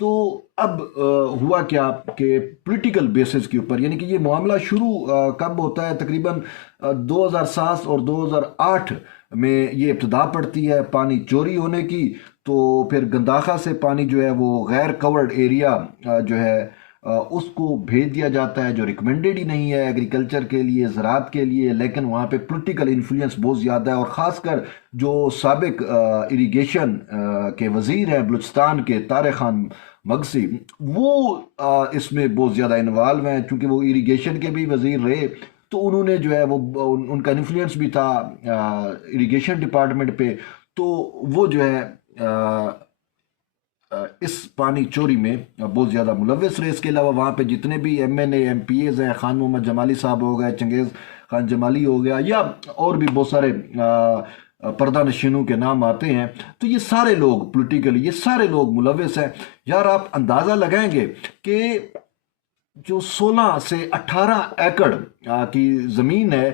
تو اب ہوا کیا کہ پولیٹیکل بیسس کے اوپر، یعنی کہ یہ معاملہ شروع کب ہوتا ہے؟ تقریباً 2007 اور 2008 میں یہ ابتدا پڑتی ہے پانی چوری ہونے کی۔ تو پھر گنداخا سے پانی جو ہے وہ غیر کورڈ ایریا جو ہے اس کو بھیج دیا جاتا ہے، جو ریکمنڈیڈ ہی نہیں ہے ایگریکلچر کے لیے، زراعت کے لیے، لیکن وہاں پہ پولیٹیکل انفلوئنس بہت زیادہ ہے۔ اور خاص کر جو سابق اریگیشن کے وزیر ہیں بلوچستان کے، طارق خان مگسی، وہ اس میں بہت زیادہ انوالو ہیں، چونکہ وہ اریگیشن کے بھی وزیر رہے، تو انہوں نے جو ہے وہ ان کا انفلوئنس بھی تھا اریگیشن ڈپارٹمنٹ پہ، تو وہ جو ہے اس پانی چوری میں بہت زیادہ ملوث رہے۔ اس کے علاوہ وہاں پہ جتنے بھی M N A M P As ہیں، خان محمد جمالی صاحب ہو گئے، چنگیز خان جمالی ہو گیا، یا اور بھی بہت سارے پردہ نشینوں کے نام آتے ہیں، تو یہ سارے لوگ پولیٹیکلی، یہ سارے لوگ ملوث ہیں۔ یار آپ اندازہ لگائیں گے کہ جو 16 سے 18 ایکڑ کی زمین ہے،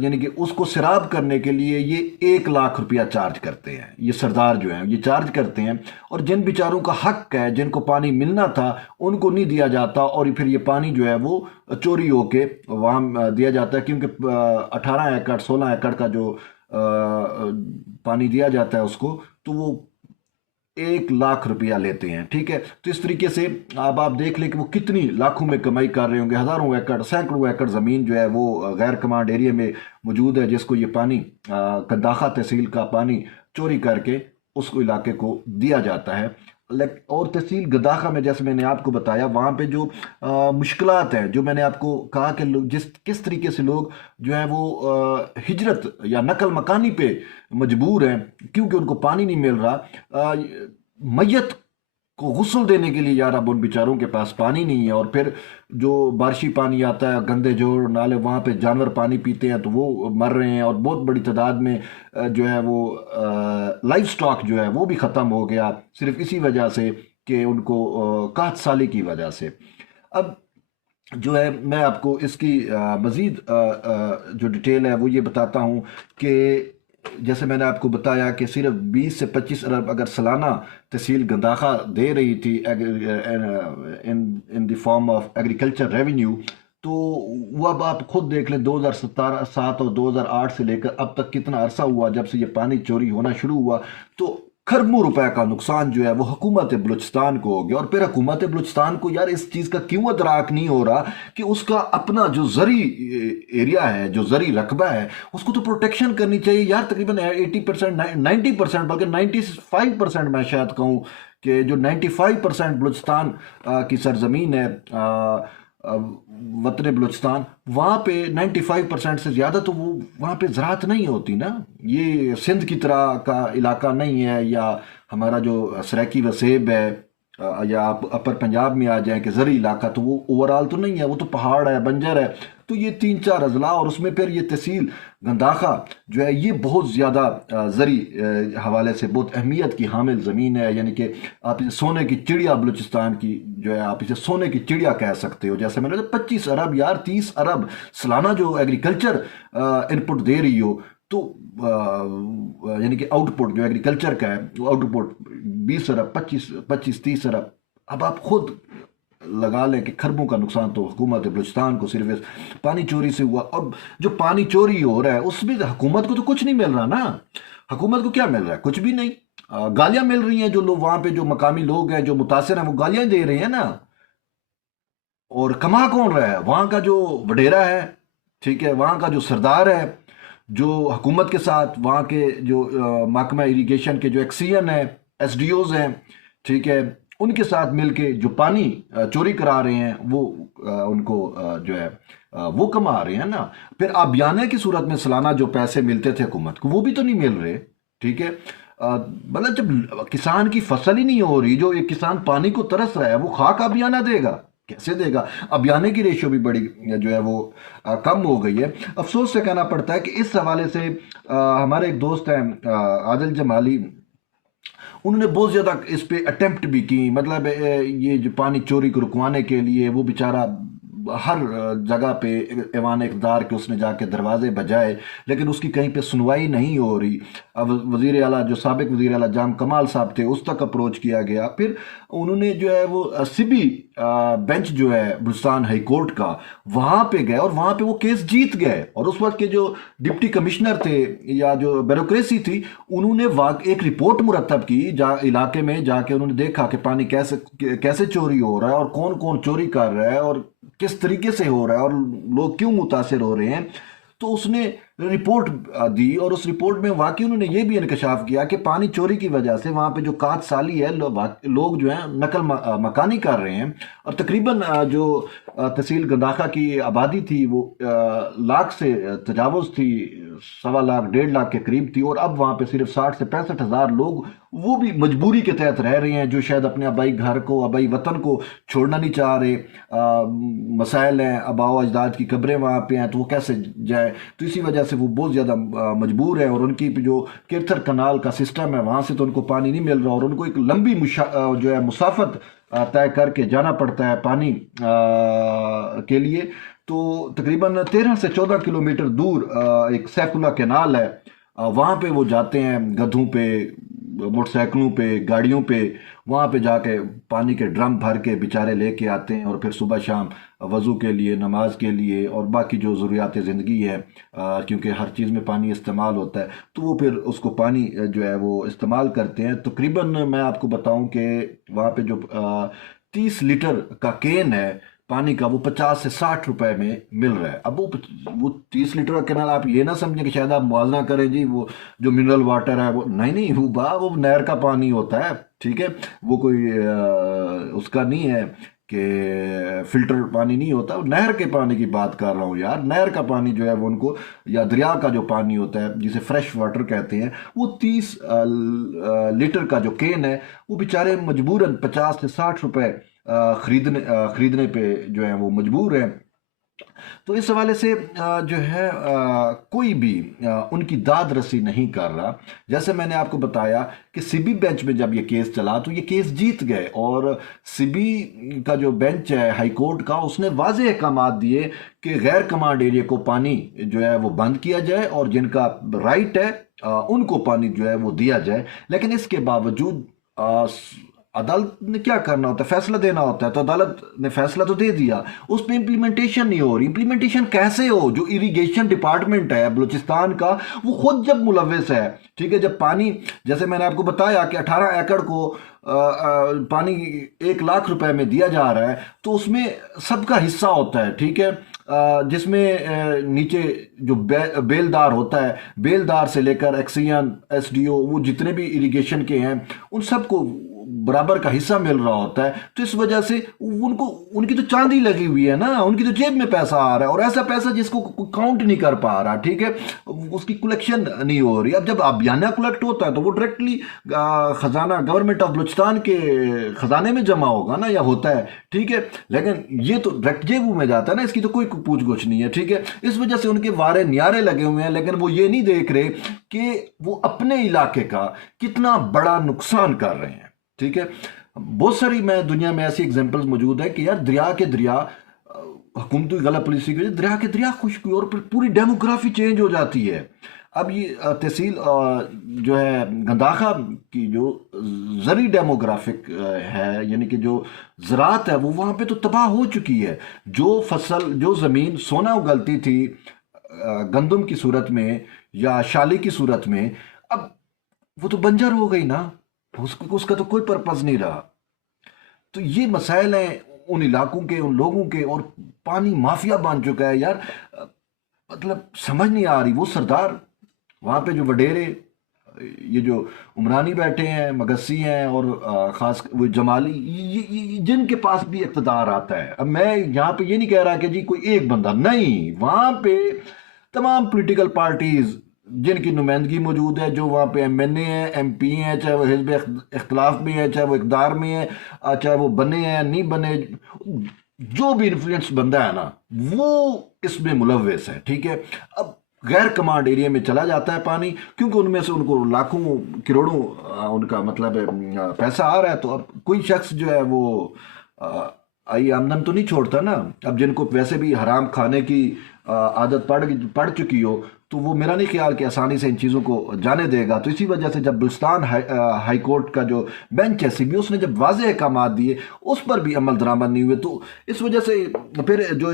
یعنی کہ اس کو سیراب کرنے کے لیے یہ 1 لاکھ روپیہ چارج کرتے ہیں، یہ سردار جو ہیں یہ چارج کرتے ہیں، اور جن بیچاروں کا حق ہے، جن کو پانی ملنا تھا، ان کو نہیں دیا جاتا، اور پھر یہ پانی جو ہے وہ چوری ہو کے وہاں دیا جاتا ہے، کیونکہ 18 ایکڑ 16 ایکڑ کا جو پانی دیا جاتا ہے اس کو، تو وہ 1 لاکھ روپیہ لیتے ہیں، ٹھیک ہے۔ تو اس طریقے سے اب آپ دیکھ لیں کہ وہ کتنی لاکھوں میں کمائی کر رہے ہوں گے۔ ہزاروں ایکڑ، سینکڑوں ایکڑ زمین جو ہے وہ غیر کمانڈ ایریا میں موجود ہے، جس کو یہ پانی گنداخا تحصیل کا پانی چوری کر کے اس کو علاقے کو دیا جاتا ہے۔ اور تحصیل گنداخا میں، جیسے میں نے آپ کو بتایا، وہاں پہ جو مشکلات ہیں، جو میں نے آپ کو کہا کہ کس طریقے سے لوگ جو ہیں وہ ہجرت یا نقل مکانی پہ مجبور ہیں، کیونکہ ان کو پانی نہیں مل رہا۔ میت کو غسل دینے کے لیے یار اب ان بیچاروں کے پاس پانی نہیں ہے، اور پھر جو بارشی پانی آتا ہے، گندے جوڑ نالے، وہاں پہ جانور پانی پیتے ہیں تو وہ مر رہے ہیں، اور بہت بڑی تعداد میں جو ہے وہ لائف سٹاک جو ہے وہ بھی ختم ہو گیا، صرف اسی وجہ سے کہ ان کو قحط سالی کی وجہ سے۔ اب جو ہے میں آپ کو اس کی مزید جو ڈیٹیل ہے وہ یہ بتاتا ہوں کہ جیسے میں نے آپ کو بتایا کہ صرف 20 سے 25 ارب اگر سالانہ تحصیل گنداخا دے رہی تھی ان دی فارم آف ایگریکلچر ریونیو، تو وہ اب آپ خود دیکھ لیں 2007 اور 2008 سے لے کر اب تک کتنا عرصہ ہوا جب سے یہ پانی چوری ہونا شروع ہوا، تو کھربوں روپے کا نقصان جو ہے وہ حکومت بلوچستان کو ہو گیا۔ اور پھر حکومت بلوچستان کو یار اس چیز کا کیوں ادراک نہیں ہو رہا کہ اس کا اپنا جو زرعی ایریا ہے، جو زرعی رقبہ ہے، اس کو تو پروٹیکشن کرنی چاہیے یار۔ تقریباً 80%، 90%، بلکہ 95% میں شاید کہوں کہ جو 95% بلوچستان کی سرزمین ہے، وطن بلوچستان، وہاں پہ 95% سے زیادہ تو وہ وہاں پہ زراعت نہیں ہوتی نا۔ یہ سندھ کی طرح کا علاقہ نہیں ہے، یا ہمارا جو سریکی وسیب ہے، یا آپ اپر پنجاب میں آ جائیں کہ زرعی علاقہ، تو وہ اوورال تو نہیں ہے، وہ تو پہاڑ ہے، بنجر ہے۔ تو یہ 3-4 اضلاع، اور اس میں پھر یہ تحصیل گنداخا جو ہے یہ بہت زیادہ زرعی حوالے سے بہت اہمیت کی حامل زمین ہے، یعنی کہ آپ اسے سونے کی چڑیا بلوچستان کی جو ہے، آپ اسے سونے کی چڑیا کہہ سکتے ہو۔ جیسے میں نے 25 ارب یار 30 ارب سالانہ جو ایگریکلچر انپٹ دے رہی ہو، تو یعنی کہ آؤٹ پٹ جو ایگریکلچر کا ہے، وہ آؤٹ پٹ 20 ارب 25-30 ارب، اب آپ خود لگا لیں کہ کھربوں کا نقصان تو حکومت بلوچستان کو صرف اس پانی چوری سے ہوا۔ اور جو پانی چوری ہو رہا ہے اس میں حکومت کو تو کچھ نہیں مل رہا نا۔ حکومت کو کیا مل رہا ہے؟ کچھ بھی نہیں، گالیاں مل رہی ہیں۔ جو لوگ وہاں پہ جو مقامی لوگ ہیں جو متاثر ہیں، وہ گالیاں دے رہے ہیں نا۔ اور کما کون رہا ہے؟ وہاں کا جو وڈیرا ہے، ٹھیک ہے، وہاں کا جو سردار ہے، جو حکومت کے ساتھ وہاں کے جو محکمہ اریگیشن کے جو ایکسین ہیں، ایس ڈی اوز ہیں، ٹھیک ہے، ان کے ساتھ مل کے جو پانی چوری کرا رہے ہیں، وہ ان کو جو ہے وہ کما رہے ہیں نا۔ پھر آبیانے کی صورت میں سالانہ جو پیسے ملتے تھے حکومت کو، وہ بھی تو نہیں مل رہے، ٹھیک ہے۔ مطلب جب کسان کی فصل ہی نہیں ہو رہی، جو ایک کسان پانی کو ترس رہا ہے، وہ خاک آبیانہ دے گا؟ کیسے دے گا؟ آبیانے کی ریشو بھی بڑی جو ہے وہ کم ہو گئی ہے۔ افسوس سے کہنا پڑتا ہے کہ اس حوالے سے ہمارے ایک دوست ہیں عادل جمالی، انہوں نے بہت زیادہ اس پہ اٹیمپٹ بھی کی، مطلب یہ جو پانی چوری کو رکوانے کے لیے وہ بیچارہ ہر جگہ پہ ایوان اقتدار کے اس نے جا کے دروازے بجائے، لیکن اس کی کہیں پہ سنوائی نہیں ہو رہی۔ اب وزیر اعلیٰ جو سابق وزیر اعلیٰ جام کمال صاحب تھے، اس تک اپروچ کیا گیا، پھر انہوں نے جو ہے وہ سبی بینچ جو ہے بلوچستان ہائی کورٹ کا، وہاں پہ گئے اور وہاں پہ وہ کیس جیت گئے، اور اس وقت کے جو ڈپٹی کمشنر تھے یا جو بیوروکریسی تھی، انہوں نے ایک رپورٹ مرتب کی علاقے میں جا کے، انہوں نے دیکھا کہ پانی کیسے چوری ہو رہا ہے اور کون کون چوری کر رہا ہے اور کس طریقے سے ہو رہا ہے اور لوگ کیوں متاثر ہو رہے ہیں۔ تو اس نے رپورٹ دی، اور اس رپورٹ میں واقعی انہوں نے یہ بھی انکشاف کیا کہ پانی چوری کی وجہ سے وہاں پہ جو کات سالی ہے، لوگ جو ہیں نقل مکانی کر رہے ہیں، اور تقریباً جو تحصیل گنداخا کی آبادی تھی وہ لاکھ سے تجاوز تھی، 1.25 لاکھ 1.5 لاکھ کے قریب تھی، اور اب وہاں پہ صرف 60 سے 65 ہزار لوگ وہ بھی مجبوری کے تحت رہ رہے ہیں، جو شاید اپنے آبائی گھر کو، آبائی وطن کو چھوڑنا نہیں چاہ رہے۔ مسائل ہیں، آباء و اجداد کی قبریں وہاں پہ ہیں، تو وہ کیسے جائے؟ تو اسی وجہ سے وہ بہت زیادہ مجبور ہے، اور ان کی جو کیرتھر کنال کا سسٹم ہے وہاں سے تو ان کو پانی نہیں مل رہا، اور ان کو ایک لمبی جو ہے مسافت طے کر کے جانا پڑتا ہے پانی کے لیے۔ تو تقریباً 13 سے 14 کلومیٹر دور ایک سیف اللہ کینال ہے، وہاں پہ وہ جاتے ہیں گدھوں پہ، موٹر سائیکلوں پہ، گاڑیوں پہ، وہاں پہ جا کے پانی کے ڈرم بھر کے بیچارے لے کے آتے ہیں، اور پھر صبح شام وضو کے لیے، نماز کے لیے، اور باقی جو ضروریات زندگی ہے، کیونکہ ہر چیز میں پانی استعمال ہوتا ہے، تو وہ پھر اس کو پانی جو ہے وہ استعمال کرتے ہیں۔ تقریباً میں آپ کو بتاؤں کہ وہاں پہ جو 30 لیٹر کا کین ہے پانی کا، وہ 50 سے 60 روپے میں مل رہا ہے۔ اب وہ 30 لیٹر کا کینال، آپ یہ نہ سمجھیں کہ شاید آپ موازنہ کریں جی وہ جو منرل واٹر ہے وہ نہیں، وہ نہر کا پانی ہوتا ہے، ٹھیک ہے، وہ کوئی اس کا نہیں ہے کہ فلٹر پانی نہیں ہوتا، نہر کے پانی کی بات کر رہا ہوں یار۔ نہر کا پانی جو ہے وہ ان کو، یا دریا کا جو پانی ہوتا ہے جسے فریش واٹر کہتے ہیں، وہ 30 لیٹر کا جو کین ہے، وہ بیچارے مجبوراً 50 سے 60 روپے خریدنے پہ جو ہے وہ مجبور ہیں۔ تو اس حوالے سے جو ہے کوئی بھی ان کی داد رسی نہیں کر رہا۔ جیسے میں نے آپ کو بتایا کہ سبی بینچ میں جب یہ کیس چلا تو یہ کیس جیت گئے، اور سبی کا جو بینچ ہے ہائی کورٹ کا، اس نے واضح احکامات دیے کہ غیر کمانڈ ایریا کو پانی جو ہے وہ بند کیا جائے، اور جن کا رائٹ ہے ان کو پانی جو ہے وہ دیا جائے۔ لیکن اس کے باوجود عدالت نے کیا کرنا ہوتا ہے؟ فیصلہ دینا ہوتا ہے، تو عدالت نے فیصلہ تو دے دیا، اس پہ امپلیمنٹیشن نہیں ہو رہی۔ امپلیمنٹیشن کیسے ہو؟ جو اریگیشن ڈپارٹمنٹ ہے بلوچستان کا، وہ خود جب ملوث ہے، ٹھیک ہے، جب پانی، جیسے میں نے آپ کو بتایا کہ 18 ایکڑ کو پانی 1 لاکھ روپے میں دیا جا رہا ہے، تو اس میں سب کا حصہ ہوتا ہے، ٹھیک ہے، جس میں نیچے جو بیلدار ہوتا ہے، بیلدار سے لے کر ایکسین، ایس ڈی او، وہ جتنے بھی اریگیشن کے ہیں، ان سب کو برابر کا حصہ مل رہا ہوتا ہے۔ تو اس وجہ سے ان کی تو چاندی لگی ہوئی ہے نا، ان کی تو جیب میں پیسہ آ رہا ہے، اور ایسا پیسہ جس کو کاؤنٹ نہیں کر پا رہا، ٹھیک ہے، اس کی کلیکشن نہیں ہو رہی۔ اب جب آبیانہ کلیکٹ ہوتا ہے تو وہ ڈائریکٹلی خزانہ گورنمنٹ آف بلوچستان کے خزانے میں جمع ہوگا نا، یا ہوتا ہے، ٹھیک ہے، لیکن یہ تو ڈائریکٹ جیبوں میں جاتا ہے نا، اس کی تو کوئی پوچھ گچھ نہیں ہے، ٹھیک ہے۔ اس وجہ سے ان کے وارے نیارے لگے ہوئے ہیں، لیکن وہ یہ نہیں دیکھ رہے کہ وہ اپنے علاقے کا کتنا بڑا نقصان کر رہے ہیں، ٹھیک ہے۔ بہت ساری دنیا میں ایسی ایگزامپلز موجود ہے کہ یار دریا کے دریا، حکومتی غلط پالیسی کی وجہ سے دریا کے دریا خشک ہوئی، اور پھر پوری ڈیموگرافی چینج ہو جاتی ہے۔ اب یہ تحصیل جو ہے گنداخا کی جو زرعی ڈیموگرافک ہے، یعنی کہ جو زراعت ہے، وہ وہاں پہ تو تباہ ہو چکی ہے۔ جو فصل، جو زمین سونا اگلتی تھی گندم کی صورت میں یا شالی کی صورت میں، اب وہ تو بنجر ہو گئی نا، اس کا تو کوئی پرپز نہیں رہا۔ تو یہ مسائل ہیں ان علاقوں کے، ان لوگوں کے، اور پانی مافیا بن چکا ہے یار، مطلب سمجھ نہیں آ رہی۔ وہ سردار وہاں پہ جو وڈیرے، یہ جو عمرانی بیٹھے ہیں، مگسی ہیں، اور خاص وہ جمالی، جن کے پاس بھی اقتدار آتا ہے۔ اب میں یہاں پہ یہ نہیں کہہ رہا کہ جی کوئی ایک بندہ نہیں، وہاں پہ تمام پولیٹیکل پارٹیز جن کی نمائندگی موجود ہے، جو وہاں پہ ایم این اے ہیں، ایم پی ہیں، چاہے وہ حزب اختلاف میں ہیں، چاہے وہ اقتدار میں ہیں، چاہے وہ بنے ہیں نہیں بنے، جو بھی انفلوئنس بندہ ہے نا، وہ اس میں ملوث ہے، ٹھیک ہے۔ اب غیر کمانڈ ایریا میں چلا جاتا ہے پانی، کیونکہ ان میں سے ان کو لاکھوں کروڑوں ان کا مطلب ہے پیسہ آ رہا ہے، تو اب کوئی شخص جو ہے وہ آئی آمدن تو نہیں چھوڑتا نا۔ اب جن کو ویسے بھی حرام کھانے کی عادت پڑ چکی ہو، تو وہ میرا نہیں خیال کہ آسانی سے ان چیزوں کو جانے دے گا. تو اسی وجہ سے جب بلوچستان ہائی کورٹ کا جو بینچ ہے سی بی اس نے جب واضح احکامات دیے اس پر بھی عمل درآمد نہیں ہوئے، تو اس وجہ سے پھر جو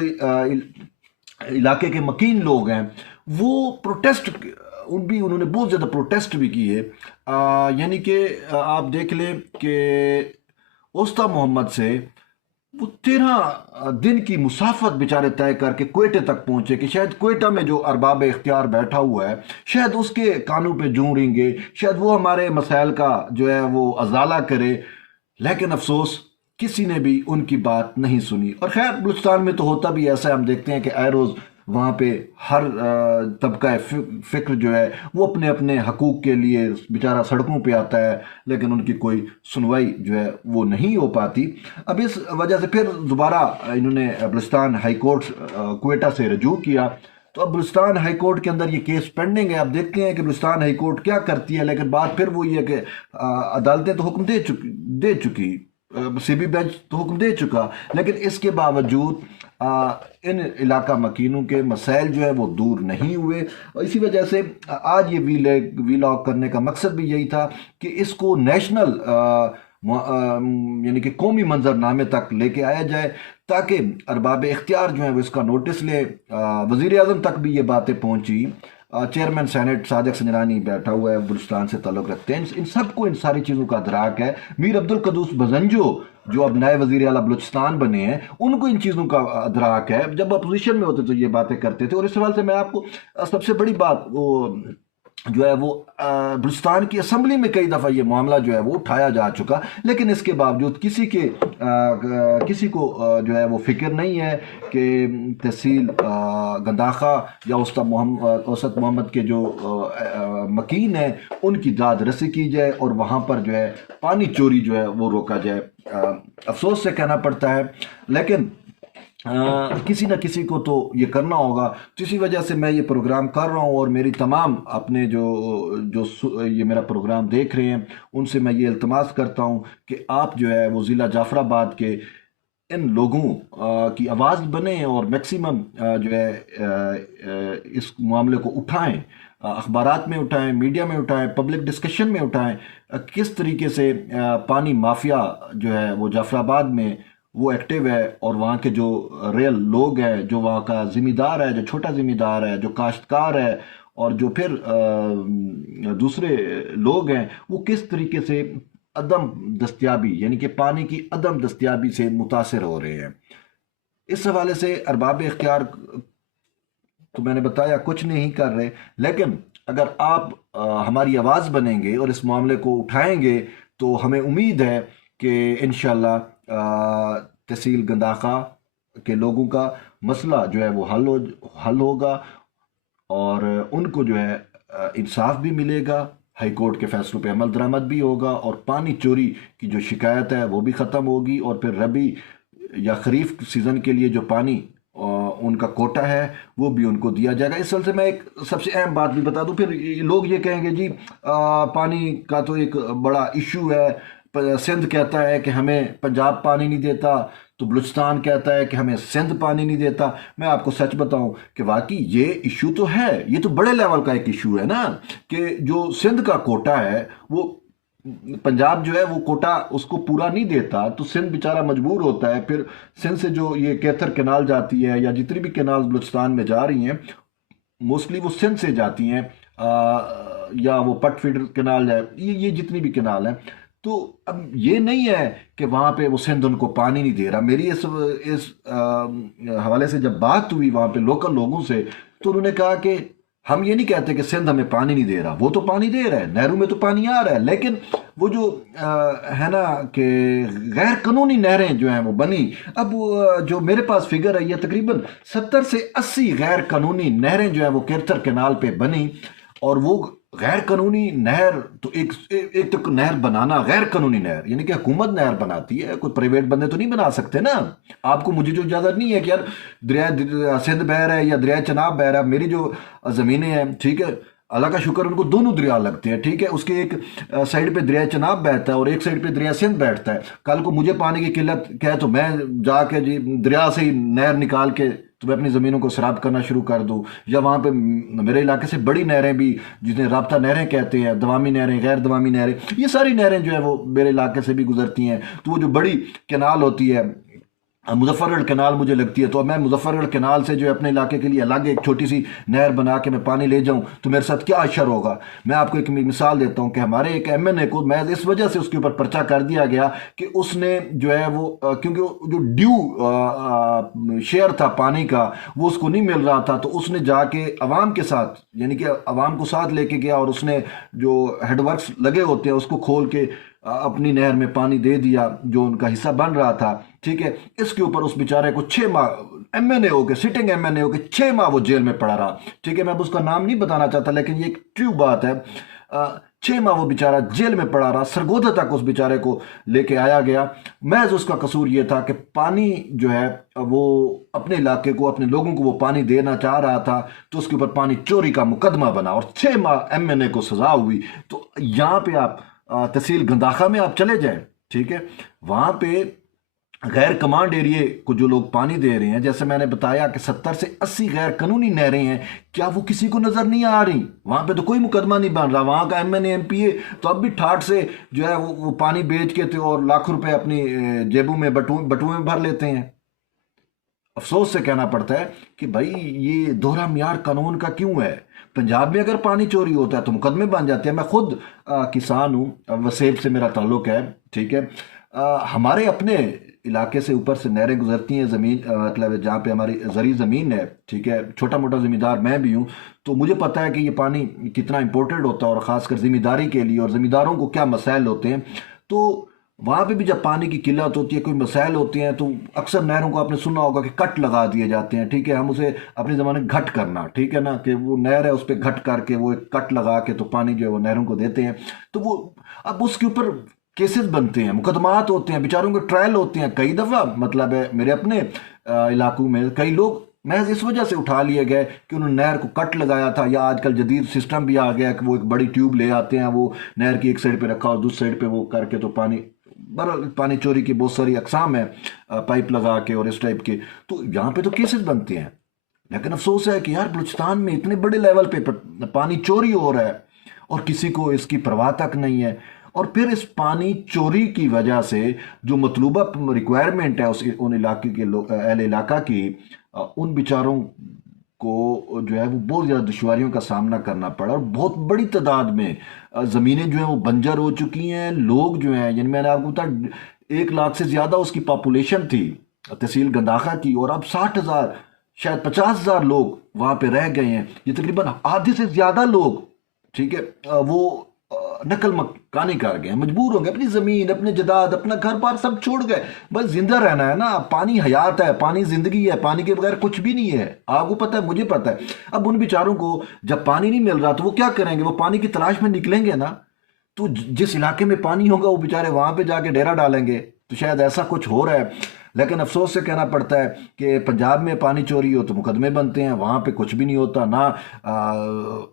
علاقے کے مکین لوگ ہیں وہ پروٹیسٹ انہوں نے بہت زیادہ پروٹیسٹ بھی کیے. یعنی کہ آپ دیکھ لیں کہ اوسطا محمد سے وہ 13 دن کی مسافت بیچارے طے کر کے کوئٹے تک پہنچے کہ شاید کوئٹہ میں جو ارباب اختیار بیٹھا ہوا ہے شاید اس کے کانوں پہ جوں رینگے، شاید وہ ہمارے مسائل کا جو ہے وہ ازالہ کرے. لیکن افسوس کسی نے بھی ان کی بات نہیں سنی. اور خیر بلوچستان میں تو ہوتا بھی ایسا ہے، ہم دیکھتے ہیں کہ اے روز وہاں پہ ہر طبقہ فکر جو ہے وہ اپنے اپنے حقوق کے لیے بیچارہ سڑکوں پہ آتا ہے، لیکن ان کی کوئی سنوائی جو ہے وہ نہیں ہو پاتی. اب اس وجہ سے پھر دوبارہ انہوں نے بلوچستان ہائی کورٹ کوئٹہ سے رجوع کیا. تو اب بلوچستان ہائی کورٹ کے اندر یہ کیس پینڈنگ ہے. اب دیکھتے ہیں کہ بلوچستان ہائی کورٹ کیا کرتی ہے. لیکن بات پھر وہی ہے کہ عدالتیں تو حکم دے چکی، سی بی بینچ تو حکم دے چکا، لیکن اس کے باوجود ان علاقہ مکینوں کے مسائل جو ہے وہ دور نہیں ہوئے. اور اسی وجہ سے آج یہ ویلاگ کرنے کا مقصد بھی یہی تھا کہ اس کو نیشنل یعنی کہ قومی منظر نامے تک لے کے آیا جائے تاکہ ارباب اختیار جو ہیں وہ اس کا نوٹس لے. وزیر اعظم تک بھی یہ باتیں پہنچی. چیئرمین سینٹ صادق سنجرانی بیٹھا ہوا ہے، بلوچستان سے تعلق رکھتے ہیں، ان سب کو ان ساری چیزوں کا ادراک ہے. میر عبدالقدوس بزنجو جو اب نئے وزیر اعلیٰ بلوچستان بنے ہیں ان کو ان چیزوں کا ادراک ہے. جب اپوزیشن میں ہوتے تو یہ باتیں کرتے تھے. اور اس حوالے سے میں آپ کو سب سے بڑی بات وہ جو ہے وہ بلوچستان کی اسمبلی میں کئی دفعہ یہ معاملہ جو ہے وہ اٹھایا جا چکا، لیکن اس کے باوجود کسی کو جو ہے وہ فکر نہیں ہے کہ تحصیل گنداخا یا اوسط محمد کے جو مکین ہیں ان کی داد رسی کی جائے اور وہاں پر جو ہے پانی چوری جو ہے وہ روکا جائے. افسوس سے کہنا پڑتا ہے لیکن کسی نہ کسی کو تو یہ کرنا ہوگا. تو اسی وجہ سے میں یہ پروگرام کر رہا ہوں اور میری تمام اپنے جو یہ میرا پروگرام دیکھ رہے ہیں ان سے میں یہ التماس کرتا ہوں کہ آپ جو ہے وہ ضلع جعفر آباد کے ان لوگوں کی آواز بنیں اور میکسیمم جو ہے اس معاملے کو اٹھائیں، اخبارات میں اٹھائیں، میڈیا میں اٹھائیں، پبلک ڈسکشن میں اٹھائیں. کس طریقے سے پانی مافیا جو ہے وہ جعفر آباد میں وہ ایکٹیو ہے اور وہاں کے جو ریل لوگ ہیں، جو وہاں کا ذمہ دار ہے، جو چھوٹا ذمہ دار ہے، جو کاشتکار ہے اور جو پھر دوسرے لوگ ہیں، وہ کس طریقے سے عدم دستیابی یعنی کہ پانی کی عدم دستیابی سے متاثر ہو رہے ہیں. اس حوالے سے ارباب اختیار تو میں نے بتایا کچھ نہیں کر رہے، لیکن اگر آپ ہماری آواز بنیں گے اور اس معاملے کو اٹھائیں گے تو ہمیں امید ہے کہ انشاءاللہ تحصیل گنداخا کے لوگوں کا مسئلہ جو ہے وہ حل ہوگا اور ان کو جو ہے انصاف بھی ملے گا، ہائی کورٹ کے فیصلوں پہ عمل درآمد بھی ہوگا اور پانی چوری کی جو شکایت ہے وہ بھی ختم ہوگی اور پھر ربی یا خریف سیزن کے لیے جو پانی ان کا کوٹا ہے وہ بھی ان کو دیا جائے گا. اس سلسلے میں ایک سب سے اہم بات بھی بتا دوں، پھر لوگ یہ کہیں گے جی پانی کا تو ایک بڑا ایشو ہے، سندھ کہتا ہے کہ ہمیں پنجاب پانی نہیں دیتا، تو بلوچستان کہتا ہے کہ ہمیں سندھ پانی نہیں دیتا. میں آپ کو سچ بتاؤں کہ واقعی یہ ایشو تو ہے، یہ تو بڑے لیول کا ایک ایشو ہے نا کہ جو سندھ کا کوٹا ہے وہ پنجاب جو ہے وہ کوٹا اس کو پورا نہیں دیتا، تو سندھ بیچارہ مجبور ہوتا ہے. پھر سندھ سے جو یہ کیتھر کینال جاتی ہے یا جتنی بھی کینال بلوچستان میں جا رہی ہیں موسٹلی وہ سندھ سے جاتی ہیں، یا وہ پٹ فیڈر کینال ہے، یہ جتنی بھی کینال ہیں. تو اب یہ نہیں ہے کہ وہاں پہ وہ سندھ ان کو پانی نہیں دے رہا. میری اس حوالے سے جب بات ہوئی وہاں پہ لوکل لوگوں سے تو انہوں نے کہا کہ ہم یہ نہیں کہتے کہ سندھ ہمیں پانی نہیں دے رہا، وہ تو پانی دے رہا ہے، نہروں میں تو پانی آ رہا ہے، لیکن وہ جو ہے نا کہ غیر قانونی نہریں جو ہیں وہ بنی. اب جو میرے پاس فگر ہے یہ تقریباً 70 سے 80 غیر قانونی نہریں جو ہیں وہ کیتھر کینال پہ بنی. اور وہ غیر قانونی نہر تو ایک تو نہر بنانا، غیر قانونی نہر یعنی کہ حکومت نہر بناتی ہے، کوئی پرائیویٹ بندے تو نہیں بنا سکتے نا. آپ کو مجھے جو اجازت نہیں ہے کہ یار دریائے سندھ بہہ رہا ہے یا دریائے چناب بہہ رہا ہے، میری جو زمینیں ہیں ٹھیک ہے اللہ کا شکر ان کو دونوں دریا لگتے ہیں ٹھیک ہے، اس کے ایک سائڈ پہ دریائے چناب بہتا ہے اور ایک سائڈ پہ دریائے سندھ بیٹھتا ہے. کل کو مجھے پانی کی قلت کہے تو میں جا کے جی دریا سے ہی نہر نکال کے تو میں اپنی زمینوں کو سراب کرنا شروع کر دوں، یا وہاں پہ میرے علاقے سے بڑی نہریں بھی جنہیں رابطہ نہریں کہتے ہیں، دوامی نہریں، غیر دوامی نہریں، یہ ساری نہریں جو ہے وہ میرے علاقے سے بھی گزرتی ہیں، تو وہ جو بڑی کینال ہوتی ہے مظفر گڑھ کینال مجھے لگتی ہے، تو اب میں مظفر گڑھ کینال سے جو ہے اپنے علاقے کے لیے الگ ایک چھوٹی سی نہر بنا کے میں پانی لے جاؤں تو میرے ساتھ کیا اشر ہوگا۔ میں آپ کو ایک مثال دیتا ہوں کہ ہمارے ایک ایم این اے کو میں اس وجہ سے اس کے اوپر پرچہ کر دیا گیا کہ اس نے جو ہے وہ کیونکہ جو ڈیو شیئر تھا پانی کا وہ اس کو نہیں مل رہا تھا، تو اس نے جا کے عوام کے ساتھ یعنی کہ عوام کو ساتھ لے کے گیا اور اس نے جو ہیڈ ورکس لگے ہوتے ہیں اس کو کھول کے اپنی نہر میں پانی دے دیا جو ان کا حصہ بن رہا تھا، ٹھیک ہے۔ اس کے اوپر اس بیچارے کو 6 ماہ ایم این اے ہو کے سٹنگ ایم این اے ہو کے 6 ماہ وہ جیل میں پڑا رہا، ٹھیک ہے۔ میں اب اس کا نام نہیں بتانا چاہتا لیکن یہ ایک ٹریو بات ہے، 6 ماہ وہ بیچارہ جیل میں پڑا رہا، سرگودا تک اس بیچارے کو لے کے آیا گیا، محض اس کا قصور یہ تھا کہ پانی جو ہے وہ اپنے علاقے کو اپنے لوگوں کو وہ پانی دینا چاہ رہا تھا، تو اس کے اوپر پانی چوری کا مقدمہ بنا اور 6 ماہ ایم این اے کو سزا ہوئی۔ تو یہاں پہ آپ تحصیل گنداخا میں آپ چلے جائیں، ٹھیک ہے، وہاں پہ غیر کمانڈ ایریے کو جو لوگ پانی دے رہے ہیں، جیسے میں نے بتایا کہ 70 سے 80 غیر قانونی نہریں ہیں، کیا وہ کسی کو نظر نہیں آ رہی؟ وہاں پہ تو کوئی مقدمہ نہیں بن رہا، وہاں کا M N A M P A تو اب بھی ٹھاٹ سے جو ہے وہ پانی بیچ کے اور لاکھوں روپے اپنی جیبوں میں بٹوے میں بھر لیتے ہیں۔ افسوس سے کہنا پڑتا ہے کہ بھائی یہ دوہرا معیار قانون کا کیوں ہے؟ پنجاب میں اگر پانی چوری ہوتا ہے تو مقدمے بن جاتے ہیں۔ میں خود کسان ہوں، وسیب سے میرا تعلق ہے، ٹھیک ہے۔ ہمارے اپنے علاقے سے اوپر سے نہریں گزرتی ہیں، زمین مطلب جہاں پہ ہماری زرعی زمین ہے، ٹھیک ہے، چھوٹا موٹا زمیندار میں بھی ہوں، تو مجھے پتا ہے کہ یہ پانی کتنا امپورٹنٹ ہوتا ہے اور خاص کر زمینداری کے لیے، اور زمینداروں کو کیا مسائل ہوتے ہیں۔ تو وہاں پہ بھی جب پانی کی قلت ہوتی ہے، کوئی مسائل ہوتے ہیں، تو اکثر نہروں کو آپ نے سنا ہوگا کہ کٹ لگا دیے جاتے ہیں، ٹھیک ہے، ہم اسے اپنے زمانے گھٹ کرنا، ٹھیک ہے نا، کہ وہ نہر ہے اس پہ گھٹ کر کے وہ ایک کٹ لگا کے تو پانی جو ہے وہ نہروں کو دیتے ہیں۔ تو وہ اب اس کے اوپر کیسز بنتے ہیں، مقدمات ہوتے ہیں، بیچاروں کے ٹرائل ہوتے ہیں کئی دفعہ، مطلب ہے میرے اپنے علاقوں میں کئی لوگ محض اس وجہ سے اٹھا لیے گئے کہ انہوں نے نہر کو کٹ لگایا تھا، یا آج کل جدید سسٹم بھی آ گیا کہ وہ ایک بڑی ٹیوب لے آتے ہیں، وہ نہر کی ایک سائڈ پہ رکھا اور دوسری سائڈ پہ وہ کر کے تو پانی چوری کی بہت ساری اقسام ہیں، پائپ لگا کے اور اس ٹائپ کے، تو یہاں پہ تو کیسز بنتے ہیں۔ لیکن افسوس ہے کہ یار بلوچستان میں اتنے بڑے لیول پہ پانی چوری ہو رہا ہے اور کسی کو اس کی پرواہ تک نہیں ہے، اور پھر اس پانی چوری کی وجہ سے جو مطلوبہ ریکوائرمنٹ ہے ان علاقے کے اہل علاقہ کی، ان بیچاروں کو جو ہے وہ بہت زیادہ دشواریوں کا سامنا کرنا پڑا، اور بہت بڑی تعداد میں زمینیں جو ہیں وہ بنجر ہو چکی ہیں، لوگ جو ہیں یعنی میں نے آپ کو بتایا 1 لاکھ سے زیادہ اس کی پاپولیشن تھی تحصیل گنداخا کی، اور اب 60,000 شاید 50,000 لوگ وہاں پہ رہ گئے ہیں، یہ تقریباً آدھے سے زیادہ لوگ، ٹھیک ہے، وہ نقل مکانی کر گئے، مجبور ہو گئے اپنی زمین، اپنے جداد، اپنا گھر بار سب چھوڑ گئے، بس زندہ رہنا ہے نا، پانی حیات ہے، پانی زندگی ہے، پانی کے بغیر کچھ بھی نہیں ہے، آپ کو پتہ ہے، مجھے پتہ ہے۔ اب ان بیچاروں کو جب پانی نہیں مل رہا تو وہ کیا کریں گے؟ وہ پانی کی تلاش میں نکلیں گے نا، تو جس علاقے میں پانی ہوگا وہ بیچارے وہاں پہ جا کے ڈیرا ڈالیں گے، تو شاید ایسا کچھ ہو رہا ہے۔ لیکن افسوس سے کہنا پڑتا ہے کہ پنجاب میں پانی چوری ہو تو مقدمے بنتے ہیں، وہاں پہ کچھ بھی نہیں ہوتا، نہ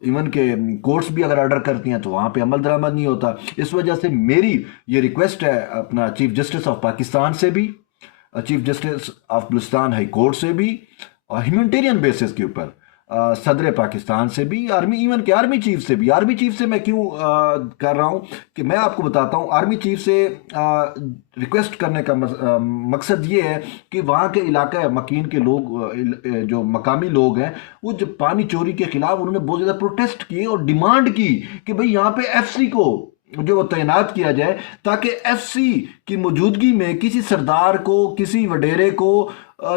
ایون کہ کورٹس بھی اگر آرڈر کرتی ہیں تو وہاں پہ عمل درآمد نہیں ہوتا۔ اس وجہ سے میری یہ ریکویسٹ ہے اپنا چیف جسٹس آف پاکستان سے بھی، chief justice of Balochistan high court سے بھی، اور ہیومینٹیرین بیسس کے اوپر صدر پاکستان سے بھی، آرمی ایون کہ آرمی چیف سے بھی۔ آرمی چیف سے میں کیوں کر رہا ہوں کہ میں آپ کو بتاتا ہوں، آرمی چیف سے ریکویسٹ کرنے کا مقصد یہ ہے کہ وہاں کے علاقہ مکین کے لوگ، جو مقامی لوگ ہیں، وہ جو پانی چوری کے خلاف انہوں نے بہت زیادہ پروٹیسٹ کیے اور ڈیمانڈ کی کہ بھئی یہاں پہ ایف سی کو جو وہ تعینات کیا جائے، تاکہ ایف سی کی موجودگی میں کسی سردار کو، کسی وڈیرے کو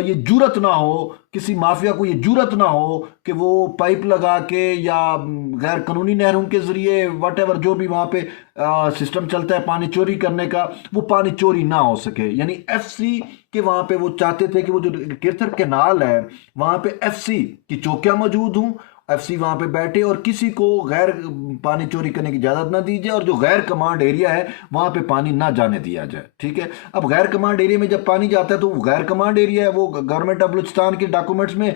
یہ جرت نہ ہو، کسی مافیا کو یہ جرت نہ ہو کہ وہ پائپ لگا کے یا غیر قانونی نہروں کے ذریعے واٹ ایور جو بھی وہاں پہ سسٹم چلتا ہے پانی چوری کرنے کا، وہ پانی چوری نہ ہو سکے۔ یعنی ایف سی کے وہاں پہ وہ چاہتے تھے کہ وہ جو کرتھر کینال ہے وہاں پہ ایف سی کی چوکیاں موجود ہوں، ایف سی وہاں پہ بیٹھے اور کسی کو غیر پانی چوری کرنے کی اجازت نہ دی جائے، اور جو غیر کمانڈ ایریا ہے وہاں پہ پانی نہ جانے دیا جائے، ٹھیک ہے۔ اب غیر کمانڈ ایریا میں جب پانی جاتا ہے تو وہ غیر کمانڈ ایریا ہے، وہ گورنمنٹ آف بلوچستان کے ڈاکومنٹس میں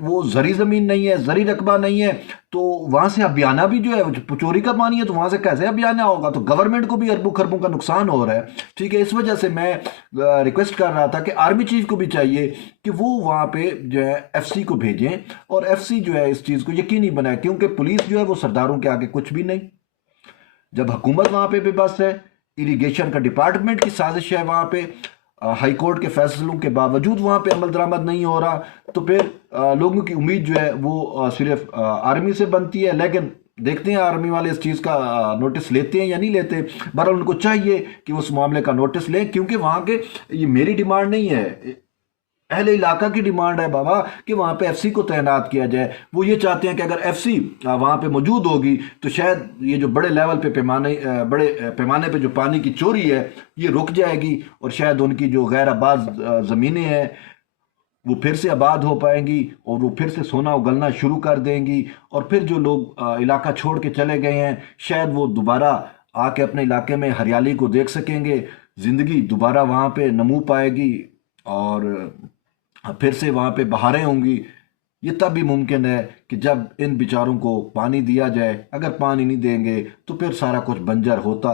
وہ زرعی زمین نہیں ہے، زرعی رقبہ نہیں ہے، تو وہاں سے ابیانہ بھی جو ہے چوری کا پانی ہے تو وہاں سے کیسے ابیانہ ہوگا؟ تو گورنمنٹ کو بھی اربوں خربوں کا نقصان ہو رہا ہے، ٹھیک ہے۔ اس وجہ سے میں ریکویسٹ کر رہا تھا کہ آرمی چیف کو بھی چاہیے کہ وہ وہاں پہ جو ہے ایف سی کو بھیجیں، اور ایف سی جو ہے اس چیز کو یقینی بنائے، کیونکہ پولیس جو ہے وہ سرداروں کے آگے کچھ بھی نہیں۔ جب حکومت وہاں پہ بے بس ہے، اریگیشن کا ڈپارٹمنٹ کی سازش ہے وہاں پہ، ہائی کورٹ کے فیصلوں کے باوجود وہاں پہ عمل درآمد نہیں ہو رہا، تو پھر لوگوں کی امید جو ہے وہ صرف آرمی سے بنتی ہے۔ لیکن دیکھتے ہیں آرمی والے اس چیز کا نوٹس لیتے ہیں یا نہیں لیتے۔ بہرحال ان کو چاہیے کہ اس معاملے کا نوٹس لیں، کیونکہ وہاں کے یہ میری ڈیمانڈ نہیں ہے، اہل علاقہ کی ڈیمانڈ ہے بابا کہ وہاں پہ ایف سی کو تعینات کیا جائے۔ وہ یہ چاہتے ہیں کہ اگر ایف سی وہاں پہ موجود ہوگی تو شاید یہ جو بڑے لیول پہ بڑے پیمانے پہ جو پانی کی چوری ہے یہ رک جائے گی، اور شاید ان کی جو غیر آباد زمینیں ہیں وہ پھر سے آباد ہو پائیں گی، اور وہ پھر سے سونا اگلنا شروع کر دیں گی، اور پھر جو لوگ علاقہ چھوڑ کے چلے گئے ہیں شاید وہ دوبارہ آ کے اپنے علاقے میں ہریالی کو دیکھ سکیں گے، زندگی دوبارہ وہاں پہ نمو پائے گی، اور پھر سے وہاں پہ بہاریں ہوں گی۔ یہ تب بھی ممکن ہے کہ جب ان بیچاروں کو پانی دیا جائے۔ اگر پانی نہیں دیں گے تو پھر سارا کچھ بنجر ہوتا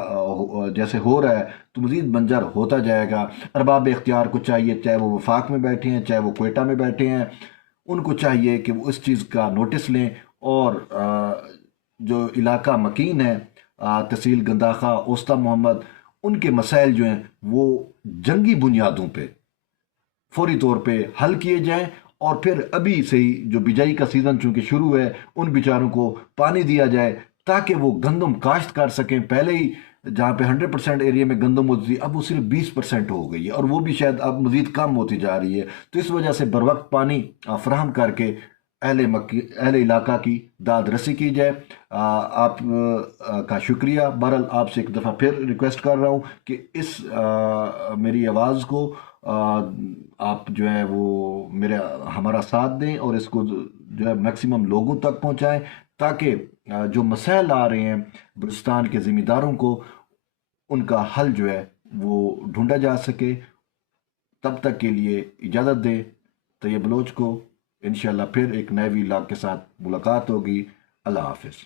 جیسے ہو رہا ہے تو مزید بنجر ہوتا جائے گا۔ ارباب اختیار کو چاہیے، چاہے وہ وفاق میں بیٹھے ہیں چاہے وہ کوئٹہ میں بیٹھے ہیں، ان کو چاہیے کہ وہ اس چیز کا نوٹس لیں، اور جو علاقہ مکین ہے، تحصیل گنداخہ، اوسطا محمد، ان کے مسائل جو ہیں وہ جنگی بنیادوں پہ فوری طور پہ حل کیے جائیں، اور پھر ابھی سے ہی جو بجائی کا سیزن چونکہ شروع ہے ان بیچاروں کو پانی دیا جائے تاکہ وہ گندم کاشت کر سکیں۔ پہلے ہی جہاں پہ 100% ایریا میں گندم ہوتی تھی اب وہ صرف 20% ہو گئی ہے، اور وہ بھی شاید اب مزید کم ہوتی جا رہی ہے۔ تو اس وجہ سے بروقت پانی فراہم کر کے اہل علاقہ کی داد رسی کی جائے۔ آپ کا شکریہ۔ بہرحال آپ سے ایک دفعہ پھر ریکویسٹ کر رہا ہوں کہ اس میری آواز کو آپ جو ہے وہ ہمارا ساتھ دیں، اور اس کو جو ہے میکسیمم لوگوں تک پہنچائیں، تاکہ جو مسائل آ رہے ہیں بلوچستان کے ذمہ داروں کو ان کا حل جو ہے وہ ڈھونڈا جا سکے۔ تب تک کے لیے اجازت دیں طیب بلوچ کو، انشاءاللہ پھر ایک نئے ویلاگ کے ساتھ ملاقات ہوگی۔ اللہ حافظ۔